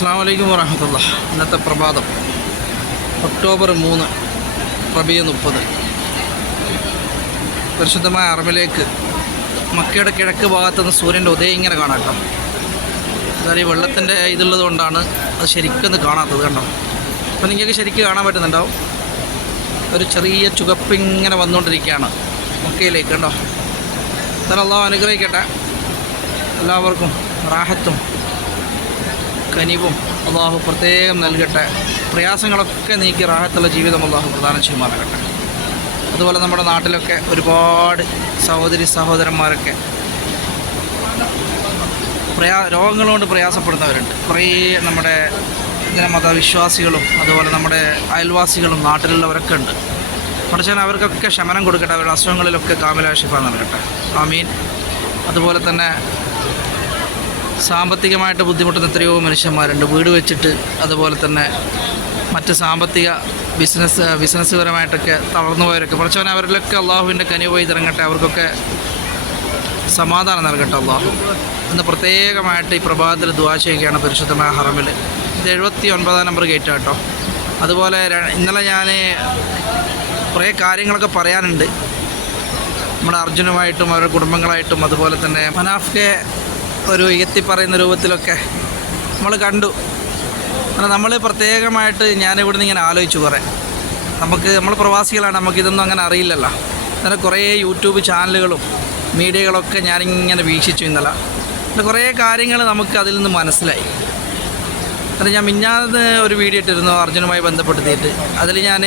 അസ്സാം വലൈക്കും വറഹമത്തുള്ള ഇന്നത്തെ പ്രഭാതം ഒക്ടോബർ മൂന്ന് റബിയ മുപ്പത്. പരിശുദ്ധമായ അറബിലേക്ക് മക്കയുടെ കിഴക്ക് ഭാഗത്ത് നിന്ന് സൂര്യന്റെ ഉദയം ഇങ്ങനെ കാണാം കേട്ടോ. അതായത് ഈ വെള്ളത്തിന്റെ ഇതുള്ളത് കൊണ്ടാണ് അത് ശരിക്കൊന്ന് കാണാത്തത് കണ്ടോ? അപ്പം നിങ്ങൾക്ക് ശരിക്കും കാണാൻ പറ്റുന്നുണ്ടാവും. ഒരു ചെറിയ ചുവപ്പ് ഇങ്ങനെ വന്നുകൊണ്ടിരിക്കുകയാണ് മക്കയിലേക്ക് കണ്ടോ? അള്ളാഹു അനുഗ്രഹിക്കട്ടെ. എല്ലാവർക്കും റാഹത്തും കനിവും അള്ളാഹു പ്രത്യേകം നൽകട്ടെ. പ്രയാസങ്ങളൊക്കെ നീക്കി റാഹത്തുള്ള ജീവിതം അള്ളാഹു പ്രധാനം ചെയ്യുമാറാകട്ടെ. അതുപോലെ നമ്മുടെ നാട്ടിലൊക്കെ ഒരുപാട് സഹോദരി സഹോദരന്മാരൊക്കെ പ്രയാ രോഗങ്ങൾ കൊണ്ട് പ്രയാസപ്പെടുന്നവരുണ്ട്. കുറേ നമ്മുടെ ഇങ്ങനെ മതവിശ്വാസികളും അതുപോലെ നമ്മുടെ അയൽവാസികളും നാട്ടിലുള്ളവരൊക്കെ ഉണ്ട്. പഠിച്ചാൽ അവർക്കൊക്കെ ശമനം കൊടുക്കട്ടെ അവരുടെ അസുഖങ്ങളിലൊക്കെ കാമലാശിഫ നൽകട്ടെ. ആമീൻ. അതുപോലെ തന്നെ സാമ്പത്തികമായിട്ട് ബുദ്ധിമുട്ടുന്ന എത്രയോ മനുഷ്യന്മാരുണ്ട്. വീട് വെച്ചിട്ട് അതുപോലെ തന്നെ മറ്റ് സാമ്പത്തിക ബിസിനസ് ബിസിനസ് ബിസിനസ്സുപരമായിട്ടൊക്കെ തളർന്നു പോയവരൊക്കെ കുറച്ചവൻ അവരിലൊക്കെ അള്ളാഹുവിന്റെ കനിവ് പോയി ഇറങ്ങട്ടെ അവർക്കൊക്കെ സമാധാനം നൽകട്ടെ അള്ളാഹു. ഇന്ന് പ്രത്യേകമായിട്ട് ഈ പ്രഭാതത്തിൽ ദുവാ ചെയ്യുകയാണ് പരിശുദ്ധമായ ഹറമിൽ. ഇത് എഴുപത്തി ഒൻപതാം നമ്പർ ഗേറ്റ് കേട്ടോ. അതുപോലെ ഇന്നലെ ഞാൻ കുറേ കാര്യങ്ങളൊക്കെ പറയാനുണ്ട്. നമ്മുടെ അർജുനുമായിട്ടും അവരുടെ കുടുംബങ്ങളായിട്ടും അതുപോലെ തന്നെ മനാഫ്ക്കെ ഒരു ഉയർത്തിപ്പറയുന്ന പറയുന്ന രൂപത്തിലൊക്കെ നമ്മൾ കണ്ടു. നമ്മൾ പ്രത്യേകമായിട്ട് ഞാനിവിടെ നിന്ന് ഇങ്ങനെ ആലോചിച്ചു കുറേ. നമുക്ക് നമ്മൾ പ്രവാസികളാണ് നമുക്കിതൊന്നും അങ്ങനെ അറിയില്ലല്ലോ. അങ്ങനെ കുറേ യൂട്യൂബ് ചാനലുകളും മീഡിയകളൊക്കെ ഞാനിങ്ങനെ വീക്ഷിച്ചു ഇന്നലെ. അങ്ങനെ കുറേ കാര്യങ്ങൾ നമുക്ക് അതിൽ നിന്ന് മനസ്സിലായി. കാരണം ഞാൻ മിഞ്ഞാന്ന് ഒരു വീഡിയോ ഇട്ടിരുന്നു അർജുനുമായി ബന്ധപ്പെടുത്തിയിട്ട്. അതിൽ ഞാൻ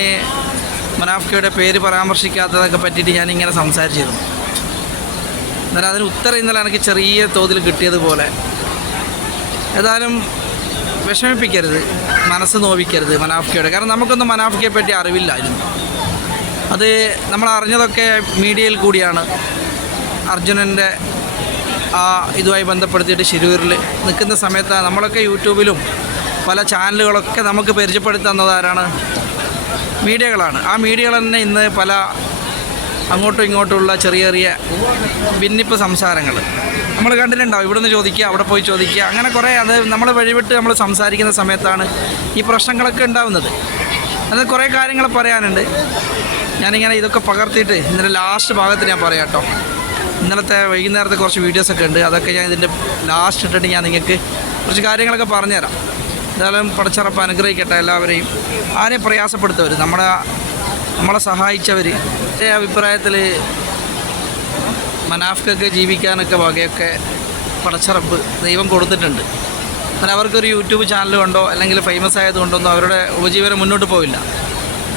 മനാഫ്കയുടെ പേര് പരാമർശിക്കാത്തതൊക്കെ പറ്റിയിട്ട് ഞാനിങ്ങനെ സംസാരിച്ചിരുന്നു. എന്നാൽ അതിന് ഉത്തരം ഇന്നലെ എനിക്ക് ചെറിയ തോതിൽ കിട്ടിയതുപോലെ. ഏതായാലും വിഷമിപ്പിക്കരുത്. മനസ്സ് നോവിക്കരുത് മനാഫ്കയുടെ. കാരണം നമുക്കൊന്നും മനാഫ്കയെ പറ്റി അറിവില്ലായിരുന്നു അത് നമ്മൾ അറിഞ്ഞതൊക്കെ മീഡിയയിൽ കൂടിയാണ്. അർജുനന്റെ ആ ഇതുമായി ബന്ധപ്പെടുത്തിയിട്ട് ശിരൂരിൽ നിൽക്കുന്ന സമയത്ത് നമ്മളൊക്കെ യൂട്യൂബിലും പല ചാനലുകളൊക്കെ നമുക്ക് പരിചയപ്പെടുത്തി തന്നതാരാണ് മീഡിയകളാണ്. ആ മീഡിയകൾ തന്നെ ഇന്ന് പല അങ്ങോട്ടും ഇങ്ങോട്ടുമുള്ള ചെറിയ ചെറിയ ഭിന്നിപ്പ് സംസാരങ്ങൾ. നമ്മൾ കണ്ടിട്ടുണ്ടാവും ഇവിടുന്ന് ചോദിക്കുക അവിടെ പോയി ചോദിക്കുക. അങ്ങനെ കുറേ അത് നമ്മൾ വഴിവിട്ട് നമ്മൾ സംസാരിക്കുന്ന സമയത്താണ് ഈ പ്രശ്നങ്ങളൊക്കെ ഉണ്ടാവുന്നത്. അത് കുറേ കാര്യങ്ങൾ പറയാനുണ്ട്. ഞാനിങ്ങനെ ഇതൊക്കെ പകർത്തിയിട്ട് ഇന്നലെ ലാസ്റ്റ് ഭാഗത്ത് ഞാൻ പറയാം കേട്ടോ. ഇന്നലത്തെ വൈകുന്നേരത്തെ കുറച്ച് വീഡിയോസൊക്കെ ഉണ്ട്. അതൊക്കെ ഞാൻ ഇതിന്റെ ലാസ്റ്റ് ഇട്ടിട്ട് ഞാൻ നിങ്ങൾക്ക് കുറച്ച് കാര്യങ്ങളൊക്കെ പറഞ്ഞുതരാം. എന്തായാലും പടച്ചറപ്പ് അനുഗ്രഹിക്കട്ടെ എല്ലാവരെയും. ആരെയും പ്രയാസപ്പെടുത്തവർ നമ്മുടെ നമ്മളെ സഹായിച്ചവർ എന്റെ അഭിപ്രായത്തിൽ മനാഫ്കൊക്കെ ജീവിക്കാനൊക്കെ വകയൊക്കെ പടച്ചറപ്പ് ദൈവം കൊടുത്തിട്ടുണ്ട്. എന്നാൽ അവർക്കൊരു യൂട്യൂബ് ചാനൽ കൊണ്ടോ അല്ലെങ്കിൽ ഫേമസ് ആയതുകൊണ്ടൊന്നും അവരുടെ ഉപജീവനം മുന്നോട്ട് പോവില്ല.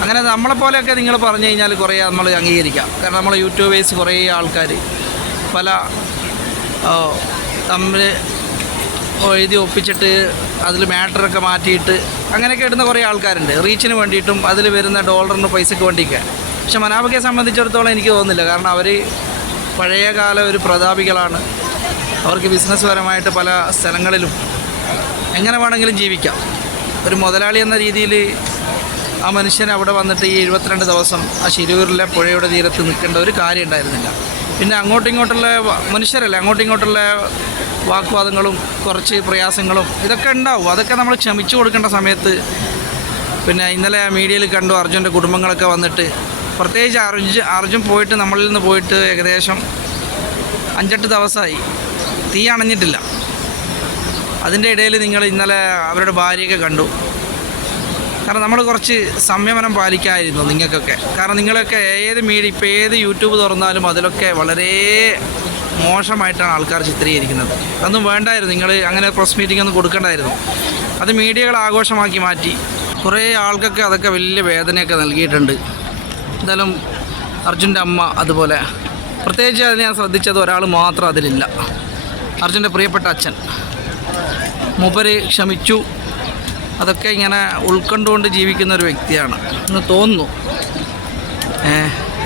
അങ്ങനെ നമ്മളെപ്പോലെയൊക്കെ നിങ്ങൾ പറഞ്ഞു കഴിഞ്ഞാൽ കുറേ നമ്മൾ അംഗീകരിക്കാം. കാരണം നമ്മൾ യൂട്യൂബേഴ്സ് കുറേ ആൾക്കാർ പല തമ്മിൽ എഴുതി ഒപ്പിച്ചിട്ട് അതിൽ മാറ്ററൊക്കെ മാറ്റിയിട്ട് അങ്ങനെയൊക്കെ ഇടുന്ന കുറേ ആൾക്കാരുണ്ട്. റീച്ചിന് വേണ്ടിയിട്ടും അതിൽ വരുന്ന ഡോളറിന് പൈസയ്ക്ക് വേണ്ടിയൊക്കെ. പക്ഷെ മനാഫിക്കെ സംബന്ധിച്ചിടത്തോളം എനിക്ക് തോന്നുന്നില്ല. കാരണം അവർ പഴയകാല ഒരു പ്രതാപികളാണ്. അവർക്ക് ബിസിനസ് പരമായിട്ട് പല സ്ഥലങ്ങളിലും എങ്ങനെ വേണമെങ്കിലും ജീവിക്കാം. ഒരു മുതലാളി എന്ന രീതിയിൽ ആ മനുഷ്യൻ അവിടെ വന്നിട്ട് ഈ എഴുപത്തിരണ്ട് ദിവസം ആ ശിരൂരിലെ പുഴയുടെ തീരത്ത് നിൽക്കേണ്ട ഒരു കാര്യം ഉണ്ടായിരുന്നില്ല. പിന്നെ അങ്ങോട്ടും ഇങ്ങോട്ടുള്ള മനുഷ്യരല്ലേ അങ്ങോട്ടും ഇങ്ങോട്ടുള്ള വാക്വാദങ്ങളും കുറച്ച് പ്രയാസങ്ങളും ഇതൊക്കെ ഉണ്ടാവും. അതൊക്കെ നമ്മൾ ക്ഷമിച്ചു കൊടുക്കേണ്ട സമയത്ത് പിന്നെ ഇന്നലെ മീഡിയയിൽ കണ്ടു അർജുന്റെ കുടുംബങ്ങളൊക്കെ വന്നിട്ട് പ്രത്യേകിച്ച് അർജുൻ അർജുൻ പോയിട്ട് നമ്മളിൽ നിന്ന് പോയിട്ട് ഏകദേശം അഞ്ചെട്ട് ദിവസമായി. തീ അണഞ്ഞിട്ടില്ല. അതിന്റെ ഇടയിൽ നിങ്ങൾ ഇന്നലെ അവരുടെ ഭാര്യയൊക്കെ കണ്ടു. കാരണം നമ്മൾ കുറച്ച് സംയമനം പാലിക്കായിരുന്നു നിങ്ങൾക്കൊക്കെ. കാരണം നിങ്ങളൊക്കെ ഏത് മീഡിയ ഇപ്പോൾ ഏത് യൂട്യൂബ് തുറന്നാലും അതിലൊക്കെ വളരെ മോശമായിട്ടാണ് ആൾക്കാർ ചിത്രീകരിക്കുന്നത്. അതൊന്നും വേണ്ടായിരുന്നു. നിങ്ങൾ അങ്ങനെ പ്രസ് മീറ്റിംഗ് ഒന്നും കൊടുക്കേണ്ടായിരുന്നു. അത് മീഡിയകൾ ആഘോഷമാക്കി മാറ്റി. കുറേ ആൾക്കൊക്കെ അതൊക്കെ വലിയ വേദനയൊക്കെ നൽകിയിട്ടുണ്ട്. എന്തായാലും അർജുന്റെ അമ്മ അതുപോലെ. പ്രത്യേകിച്ച് അത് ഞാൻ ശ്രദ്ധിച്ചത് ഒരാൾ മാത്രം അതിലില്ല. അർജുന്റെ പ്രിയപ്പെട്ട അച്ഛൻ. മൂപ്പര് ക്ഷമിച്ചു. അതൊക്കെ ഇങ്ങനെ ഉൾക്കൊണ്ടുകൊണ്ട് ജീവിക്കുന്ന ഒരു വ്യക്തിയാണ് എന്ന് തോന്നുന്നു.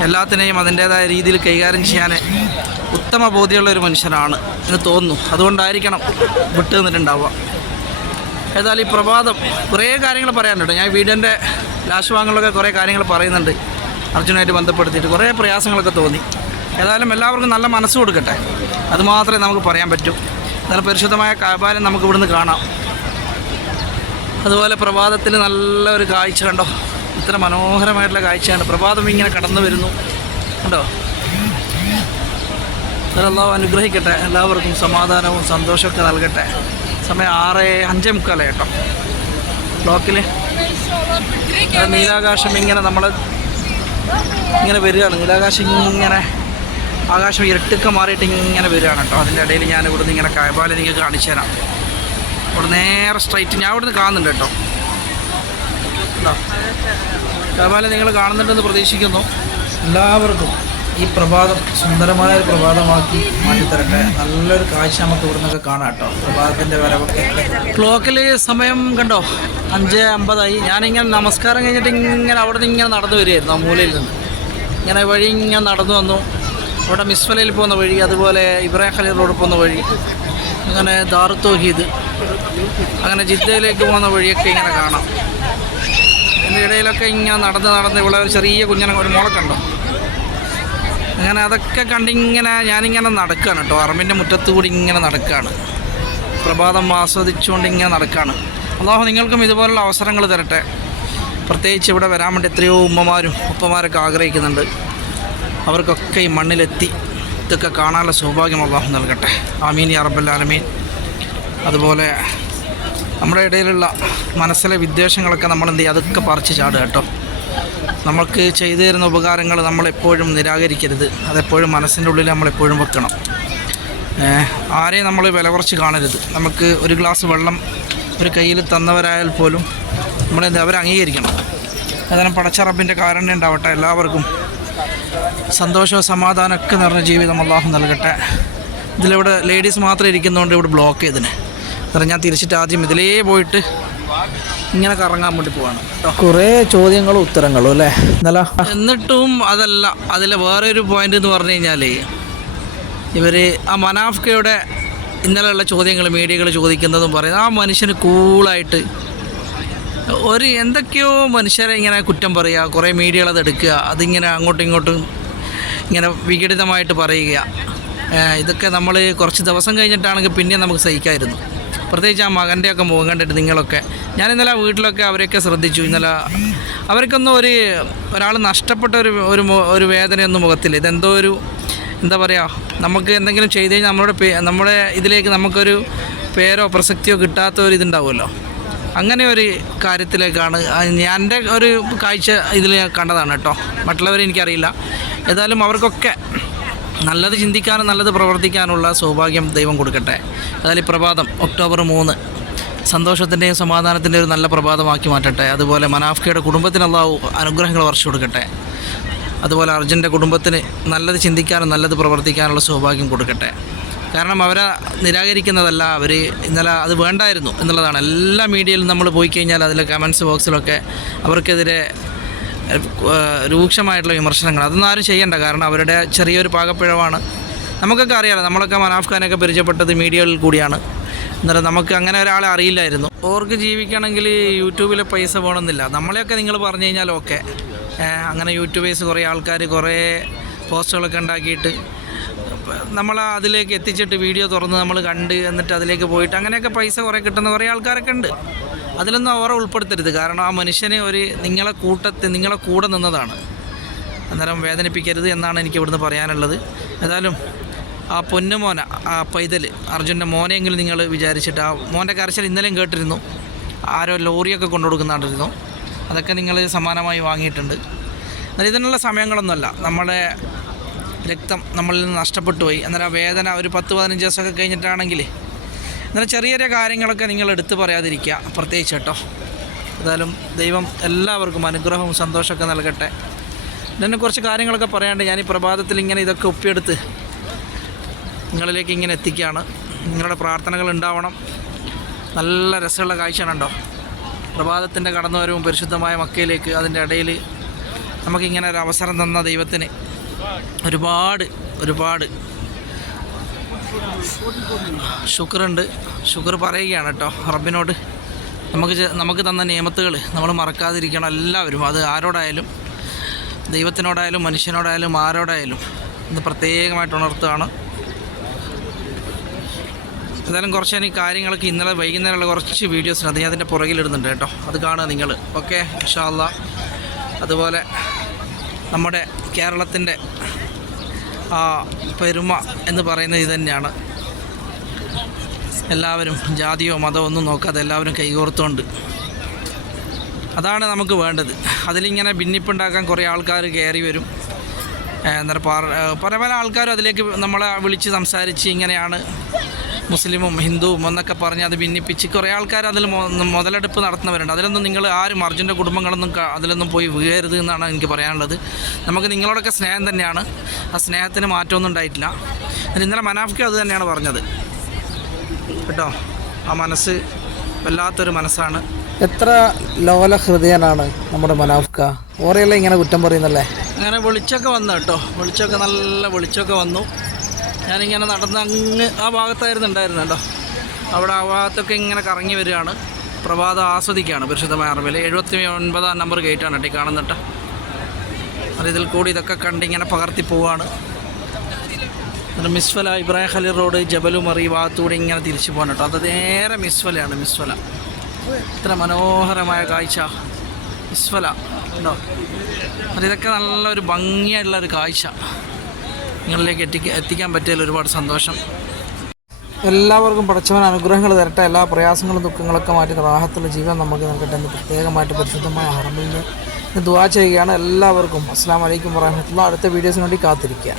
എല്ലാത്തിനെയും അതിന്റേതായ രീതിയിൽ കൈകാര്യം ചെയ്യാൻ ഉത്തമ ബോധ്യമുള്ള ഒരു മനുഷ്യനാണ് എന്ന് തോന്നുന്നു. അതുകൊണ്ടായിരിക്കണം വിട്ടു നിന്നിട്ടുണ്ടാവുക. ഏതായാലും ഈ പ്രഭാതം കുറേ കാര്യങ്ങൾ പറയാനുണ്ട്. ഞാൻ വീടിന്റെ ലാസ്റ്റ് ഭാഗങ്ങളിലൊക്കെ കുറേ കാര്യങ്ങൾ പറയുന്നുണ്ട്. അർജുനായിട്ട് ബന്ധപ്പെടുത്തിയിട്ട് കുറേ പ്രയാസങ്ങളൊക്കെ തോന്നി. ഏതായാലും എല്ലാവർക്കും നല്ല മനസ്സ് കൊടുക്കട്ടെ. അതുമാത്രമേ നമുക്ക് പറയാൻ പറ്റൂ. എന്നാൽ പരിശുദ്ധമായ കാബാലം നമുക്ക് ഇവിടുന്ന് കാണാം. അതുപോലെ പ്രഭാതത്തിൽ നല്ലൊരു കാഴ്ച കണ്ടോ? ഇത്ര മനോഹരമായിട്ടുള്ള കാഴ്ചയാണ് പ്രഭാതം ഇങ്ങനെ കടന്നു വരുന്നു. കണ്ടോ? അതെല്ലാം അനുഗ്രഹിക്കട്ടെ. എല്ലാവർക്കും സമാധാനവും സന്തോഷമൊക്കെ നൽകട്ടെ. സമയം ആറ് അഞ്ചേ മുക്കാലേ കേട്ടോ. ബ്ലോക്കിൽ നീലാകാശം ഇങ്ങനെ നമ്മൾ ഇങ്ങനെ വരികയാണ്. നീലാകാശം ഇങ്ങനെ ആകാശം ഇരട്ടൊക്കെ മാറിയിട്ട് ഇങ്ങനെ വരികയാണ് കേട്ടോ. അതിന്റെ ഇടയിൽ ഞാൻ ഇവിടുന്ന് ഇങ്ങനെ എനിക്ക് കാണിച്ചു തരാം ഇവിടെ നേരെ സ്ട്രൈറ്റ് ഞാൻ ഇവിടുന്ന് കാണുന്നുണ്ട് കേട്ടോ. ഉണ്ടോ നിങ്ങൾ കാണുന്നുണ്ടെന്ന് പ്രതീക്ഷിക്കുന്നു. എല്ലാവർക്കും ഈ പ്രഭാതം സുന്ദരമായ ഒരു പ്രഭാതമാക്കി മാറ്റിത്തരട്ടെ. നല്ലൊരു കാഴ്ച നമുക്ക് ഇവിടെ നിന്നൊക്കെ കാണാം കേട്ടോ. പ്രഭാതത്തിന്റെ വരവൊക്കെ. ക്ലോക്കിൽ സമയം കണ്ടോ? അഞ്ച് അമ്പതായി. ഞാനിങ്ങനെ നമസ്കാരം കഴിഞ്ഞിട്ട് ഇങ്ങനെ അവിടെ നിന്ന് ഇങ്ങനെ നടന്നു വരികയായിരുന്നു ആ മൂലയിൽ നിന്ന്. ഇങ്ങനെ വഴി ഇങ്ങനെ നടന്നു വന്നു. അവിടെ മിസ്ഫലയിൽ പോകുന്ന വഴി അതുപോലെ ഇബ്രാഹിം ഖലീൽ റോഡ് പോകുന്ന വഴി. അങ്ങനെ ദാർത്തോഹീദ് അങ്ങനെ ജിദ്ദയിലേക്ക് പോകുന്ന വഴിയൊക്കെ ഇങ്ങനെ കാണാം. അതിന്റെ ഇടയിലൊക്കെ ഇങ്ങനെ നടന്ന് നടന്ന് ഇവിടെ ഒരു ചെറിയ കുഞ്ഞിനെ ഒരു മുളക്കുണ്ടോ കണ്ടോ. അങ്ങനെ അതൊക്കെ കണ്ടിങ്ങനെ ഞാനിങ്ങനെ നടക്കുകയാണ് കേട്ടോ. അറമ്പിന്റെ മുറ്റത്ത് കൂടി ഇങ്ങനെ നടക്കുകയാണ് പ്രഭാതം ആസ്വദിച്ചുകൊണ്ട് ഇങ്ങനെ നടക്കുകയാണ് അള്ളാഹു നിങ്ങൾക്കും ഇതുപോലുള്ള അവസരങ്ങൾ തരട്ടെ. പ്രത്യേകിച്ച് ഇവിടെ വരാൻ വേണ്ടി എത്രയോ ഉമ്മമാരും ഉപ്പമാരൊക്കെ ആഗ്രഹിക്കുന്നുണ്ട്. അവർക്കൊക്കെ ഈ മണ്ണിലെത്തി. ഇതൊക്കെ കാണാനുള്ള സൗഭാഗ്യം അള്ളാഹു നൽകട്ടെ. ആമീൻ യാ റബ്ബല്ലാലമീൻ അതുപോലെ നമ്മുടെ ഇടയിലുള്ള മനസ്സിലെ വിദ്വേഷങ്ങളൊക്കെ നമ്മൾ എന്ത് ചെയ്യുക അതൊക്കെ പറിച്ച് ചാടുക കേട്ടോ. നമ്മൾക്ക് ചെയ്തു തരുന്ന ഉപകാരങ്ങൾ നമ്മളെപ്പോഴും നിരാകരിക്കരുത്. അതെപ്പോഴും മനസ്സിന്റെ ഉള്ളിൽ നമ്മളെപ്പോഴും വെക്കണം. ആരെയും നമ്മൾ വില കുറച്ച് കാണരുത്. നമുക്ക് ഒരു ഗ്ലാസ് വെള്ളം ഒരു കയ്യിൽ തന്നവരായാൽ പോലും നമ്മളെന്ത് അവരെ അംഗീകരിക്കണം. അതിന് പടച്ചറപ്പിന്റെ കാരണം ഉണ്ടാവട്ടെ എല്ലാവർക്കും. സന്തോഷവും സമാധാനമൊക്കെ നിറഞ്ഞ ജീവിതം അള്ളാഹു നൽകട്ടെ. ഇതിലിവിടെ ലേഡീസ് മാത്രം ഇരിക്കുന്നതുകൊണ്ട് ഇവിടെ ബ്ലോക്ക് ചെയ്തിന്. കാരണം ഞാൻ തിരിച്ചിട്ട് ആദ്യം ഇതിലേ പോയിട്ട് ഇങ്ങനെ കറങ്ങാൻ വേണ്ടി പോവാണ് കുറേ ചോദ്യങ്ങളും ഉത്തരങ്ങളും അല്ലേ? എന്നല്ല എന്നിട്ടും അതല്ല അതിലെ വേറെ ഒരു പോയിന്റ് എന്ന് പറഞ്ഞു കഴിഞ്ഞാൽ ഇവർ ആ മനാഫ്കയുടെ ഇന്നലെയുള്ള ചോദ്യങ്ങൾ മീഡിയകൾ ചോദിക്കുന്നതും പറയുന്നത് ആ മനുഷ്യന് കൂളായിട്ട് ഒരു എന്തൊക്കെയോ മനുഷ്യരെ ഇങ്ങനെ കുറ്റം പറയുക കുറേ മീഡിയകൾ അത് എടുക്കുക അതിങ്ങനെ അങ്ങോട്ടും ഇങ്ങോട്ടും ഇങ്ങനെ വിഘടിതമായിട്ട് പറയുക. ഇതൊക്കെ നമ്മൾ കുറച്ച് ദിവസം കഴിഞ്ഞിട്ടാണെങ്കിൽ പിന്നെ നമുക്ക് സഹിക്കായിരുന്നു. പ്രത്യേകിച്ച് ആ മകന്റെയൊക്കെ മുഖം കണ്ടിട്ട് നിങ്ങളൊക്കെ. ഞാൻ ഇന്നലെ വീട്ടിലൊക്കെ അവരെയൊക്കെ ശ്രദ്ധിച്ചു. ഇന്നലെ അവർക്കൊന്നും ഒരു ഒരാൾ നഷ്ടപ്പെട്ട ഒരു ഒരു ഒരു വേദനയൊന്നും മുഖത്തില്ല. ഇതെന്തോ ഒരു എന്താ പറയുക നമുക്ക് എന്തെങ്കിലും ചെയ്ത് കഴിഞ്ഞാൽ നമ്മുടെ നമ്മുടെ ഇതിലേക്ക് നമുക്കൊരു പേരോ പ്രസക്തിയോ കിട്ടാത്ത ഒരു ഇതുണ്ടാവുമല്ലോ. അങ്ങനെ ഒരു കാര്യത്തിലേക്കാണ് ഞാൻ എന്റെ ഒരു കാഴ്ച ഇതിൽ കണ്ടതാണ് കേട്ടോ. മറ്റുള്ളവരെ എനിക്കറിയില്ല. ഏതായാലും അവർക്കൊക്കെ നല്ലത് ചിന്തിക്കാനും നല്ലത് പ്രവർത്തിക്കാനുള്ള സൗഭാഗ്യം ദൈവം കൊടുക്കട്ടെ. ഏതായാലും പ്രഭാതം ഒക്ടോബർ മൂന്ന് സന്തോഷത്തിന്റെയും സമാധാനത്തിന്റെയും ഒരു നല്ല പ്രഭാതമാക്കി മാറ്റട്ടെ. അതുപോലെ മനാഫ്കയുടെ കുടുംബത്തിന് അനുഗ്രഹങ്ങൾ വർഷം കൊടുക്കട്ടെ. അതുപോലെ അർജുന്റെ കുടുംബത്തിന് നല്ലത് ചിന്തിക്കാനും നല്ലത് പ്രവർത്തിക്കാനുള്ള സൗഭാഗ്യം കൊടുക്കട്ടെ. കാരണം അവരെ നിരാകരിക്കുന്നതല്ല അവർ ഇന്നലെ അത് വേണ്ടായിരുന്നു എന്നുള്ളതാണ്. എല്ലാ മീഡിയയിലും നമ്മൾ പോയി കഴിഞ്ഞാൽ അതിലെ കമൻസ് ബോക്സിലൊക്കെ അവർക്കെതിരെ രൂക്ഷമായിട്ടുള്ള വിമർശനങ്ങൾ. അതൊന്നും ആരും ചെയ്യണ്ട. കാരണം അവരുടെ ചെറിയൊരു പാകപ്പിഴവാണ്. നമുക്കൊക്കെ അറിയാലോ നമ്മളൊക്കെ മനാഫ് ഖാനൊക്കെ പരിചയപ്പെട്ടത് മീഡിയകളിൽ കൂടിയാണ്. അന്നേരം നമുക്ക് അങ്ങനെ ഒരാളെ അറിയില്ലായിരുന്നു. ഓർക്ക് ജീവിക്കണമെങ്കിൽ യൂട്യൂബിലെ പൈസ പോകണമെന്നില്ല നമ്മളെയൊക്കെ നിങ്ങൾ പറഞ്ഞു കഴിഞ്ഞാൽ ഓക്കെ. അങ്ങനെ യൂട്യൂബേഴ്സ് കുറേ ആൾക്കാർ കുറേ പോസ്റ്റുകളൊക്കെ ഉണ്ടാക്കിയിട്ട് നമ്മൾ അതിലേക്ക് എത്തിച്ചിട്ട് വീഡിയോ തുറന്ന് നമ്മൾ കണ്ട് എന്നിട്ട് അതിലേക്ക് പോയിട്ട് അങ്ങനെയൊക്കെ പൈസ കുറേ കിട്ടുന്ന കുറേ ആൾക്കാരൊക്കെ ഉണ്ട്. അതിലൊന്നും അവരെ ഉൾപ്പെടുത്തരുത്. കാരണം ആ മനുഷ്യനെ ഒരു നിങ്ങളെ കൂട്ടത്തിൽ നിങ്ങളെ കൂടെ നിന്നതാണ്. അന്നേരം വേദനിപ്പിക്കരുത് എന്നാണ് എനിക്ക് ഇവിടുന്ന് പറയാനുള്ളത്. ഏതായാലും ആ പൊന്നുമോന ആ പൈതൽ അർജുന്റെ മോനെയെങ്കിലും നിങ്ങൾ വിചാരിച്ചിട്ട് ആ മോന്റെ കരച്ചിൽ ഇന്നലെയും കേട്ടിരുന്നു. ആരോ ലോറിയൊക്കെ കൊണ്ടു കൊടുക്കുന്നുണ്ടായിരുന്നു അതൊക്കെ നിങ്ങൾ സമാനമായി വാങ്ങിയിട്ടുണ്ട്. എന്നാൽ ഇതിനുള്ള സമയങ്ങളൊന്നുമല്ല. നമ്മുടെ രക്തം നമ്മളിൽ നിന്ന് നഷ്ടപ്പെട്ടു പോയി അന്നേരം ആ വേദന ഒരു പത്ത് പതിനഞ്ച് ദിവസമൊക്കെ കഴിഞ്ഞിട്ടാണെങ്കിൽ അന്നേരം ചെറിയ ചെറിയ കാര്യങ്ങളൊക്കെ നിങ്ങൾ എടുത്തു പറയാതിരിക്കുക. പ്രത്യേകിച്ച് കേട്ടോ. ഏതായാലും ദൈവം എല്ലാവർക്കും അനുഗ്രഹവും സന്തോഷമൊക്കെ നൽകട്ടെ. ഇതിനെ കുറച്ച് കാര്യങ്ങളൊക്കെ പറയാണ്ട് ഞാൻ ഈ പ്രഭാതത്തിൽ ഇങ്ങനെ ഇതൊക്കെ ഒപ്പിയെടുത്ത് നിങ്ങളിലേക്ക് ഇങ്ങനെ എത്തിക്കുകയാണ്. നിങ്ങളുടെ പ്രാർത്ഥനകൾ ഉണ്ടാവണം. നല്ല രസമുള്ള കാഴ്ചയാണുണ്ടോ പ്രഭാതത്തിന്റെ കടന്നുവരവും പരിശുദ്ധമായ മക്കയിലേക്ക് അതിന്റെ ഇടയിൽ നമുക്കിങ്ങനെ ഒരു അവസരം തന്ന ദൈവത്തിന് ഒരുപാട് ഒരുപാട്. ഷുക്കറുണ്ട് ഷുക്കർ പറയുകയാണ് കേട്ടോ റബ്ബിനോട്. നമുക്ക് നമുക്ക് തന്ന നിയമത്തുകൾ നമ്മൾ മറക്കാതിരിക്കണം എല്ലാവരും. അത് ആരോടായാലും ദൈവത്തിനോടായാലും മനുഷ്യനോടായാലും ആരോടായാലും ഇത് പ്രത്യേകമായിട്ട് ഉണർത്തുകയാണ്. എന്തായാലും കുറച്ച് എനിക്ക് കാര്യങ്ങളൊക്കെ ഇന്നലെ വൈകുന്നേരമുള്ള കുറച്ച് വീഡിയോസിന് അത് ഞാൻ അതിന്റെ പുറകിലിടുന്നുണ്ട് കേട്ടോ. അത് കാണുക നിങ്ങൾ. ഓക്കെ ഇൻഷാല്ല അതുപോലെ നമ്മുടെ കേരളത്തിന്റെ ആ പെരുമ എന്ന് പറയുന്നത് ഇത് തന്നെയാണ് എല്ലാവരും ജാതിയോ മതമോ ഒന്നും നോക്കാതെ എല്ലാവരും കൈകോർത്തുകൊണ്ട് അതാണ് നമുക്ക് വേണ്ടത്. അതിലിങ്ങനെ ഭിന്നിപ്പുണ്ടാക്കാൻ കുറേ ആൾക്കാർ കയറി വരും. പറയുക പല പല ആൾക്കാരും അതിലേക്ക് നമ്മളെ വിളിച്ച് സംസാരിച്ച് ഇങ്ങനെയാണ് മുസ്ലിമും ഹിന്ദുവും എന്നൊക്കെ പറഞ്ഞ് അത് ഭിന്നിപ്പിച്ച് കുറേ ആൾക്കാർ അതിൽ മുതലെടുപ്പ് നടത്തുന്നവരുണ്ട്. അതിലൊന്നും നിങ്ങൾ ആരും അർജുന്റെ കുടുംബങ്ങളൊന്നും അതിലൊന്നും പോയി വീഴരുത് എന്നാണ് എനിക്ക് പറയാനുള്ളത്. നമുക്ക് നിങ്ങളോടൊക്കെ സ്നേഹം തന്നെയാണ്. ആ സ്നേഹത്തിന് മാറ്റമൊന്നും ഉണ്ടായിട്ടില്ല. ഇന്നലെ മനാഫ്ക്ക് അത് തന്നെയാണ് പറഞ്ഞത്. കേട്ടോ? ആ മനസ്സ് വല്ലാത്തൊരു മനസ്സാണ്. എത്ര ലോല ഹൃദയനാണ് നമ്മുടെ മനാഫ്ക ഓരെല്ലാം ഇങ്ങനെ കുറ്റം പറയുന്നല്ലേ? അങ്ങനെ വിളിച്ചൊക്കെ വന്നു കേട്ടോ. വിളിച്ചൊക്കെ നല്ല വിളിച്ചൊക്കെ വന്നു. ഞാനിങ്ങനെ നടന്ന് അങ്ങ് ആ ഭാഗത്തായിരുന്നു ഉണ്ടായിരുന്നു കേട്ടോ. അവിടെ ആ ഭാഗത്തൊക്കെ ഇങ്ങനെ കറങ്ങി വരികയാണ്. പ്രഭാതം ആസ്വദിക്കുകയാണ് പരിശുദ്ധമായ അറിവിൽ എഴുപത്തി ഒൻപതാം നമ്പർ ഗേറ്റാണ് കേട്ടോ ഈ കാണുന്നിട്ട് അത് ഇതിൽ കൂടി ഇതൊക്കെ കണ്ട് ഇങ്ങനെ പകർത്തി പോവാണ്. എന്നിട്ട് മിസ്വല ഇബ്രാഹിം ഖലീർ റോഡ് ജബലുമറി ഭാഗത്തൂടെ ഇങ്ങനെ തിരിച്ചു പോകണം കേട്ടോ. അത് നേരെ മിസ്വലയാണ് മിസ്വല. ഇത്ര മനോഹരമായ കാഴ്ച. മിസ്വല ഉണ്ടോ അത് ഇതൊക്കെ നല്ലൊരു ഭംഗിയായിട്ടുള്ള ഒരു കാഴ്ച. നിങ്ങളിലേക്ക് എത്തിക്കാൻ എത്തിക്കാൻ പറ്റിയതിൽ ഒരുപാട് സന്തോഷം. എല്ലാവർക്കും പഠിച്ചവൻ അനുഗ്രഹങ്ങൾ തരട്ടെ. എല്ലാ പ്രയാസങ്ങളും ദുഃഖങ്ങളൊക്കെ മാറ്റി റാഹത്തുള്ള ജീവൻ നമുക്ക് നൽകട്ടെ എന്ന് പ്രത്യേകമായിട്ട് പരിശുദ്ധമായ ഹറമിൽ ദുവാ ചെയ്യുകയാണ് എല്ലാവർക്കും. അസ്സാം വലൈക്കും വറഹമത്തുള്ള അടുത്ത വീഡിയോസിന് വേണ്ടി കാത്തിരിക്കുക.